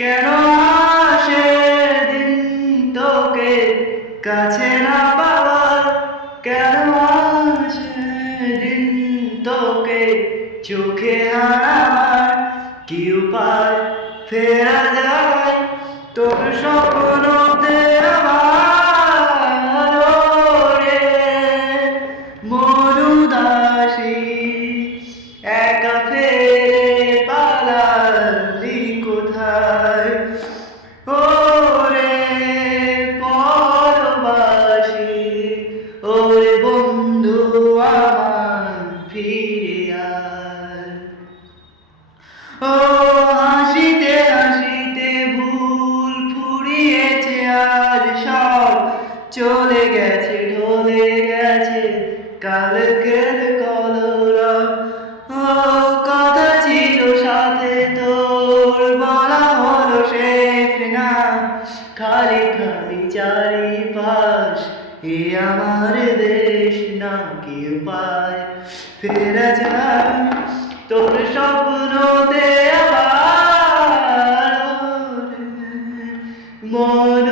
কেন আসে দিন তোকে কাছে না পাওয়ার, কেন আসে দিন তোকে চোখে হারাবার, কি উপায় ফেরা যায় তোর স্বপ্নতে আমার রে মন উদাসী একা ফেরে পালালি কোথায় ওরে পরবাসী, ওরে বন্ধু আমার ফিরে আয়। ও হাসিতে হাসিতে ভুল ফুরিয়েছে আজ সব, চলে গেছে ঢলে গেছে কালকের কলরব। ও কথা ছিল সাথে তোর বলা হলো শেষ না, খালি খালি চারিপাশ এ আমার দেশ না, কি উপায় ফেরা যায় তোর স্বপ্নতে আবার মন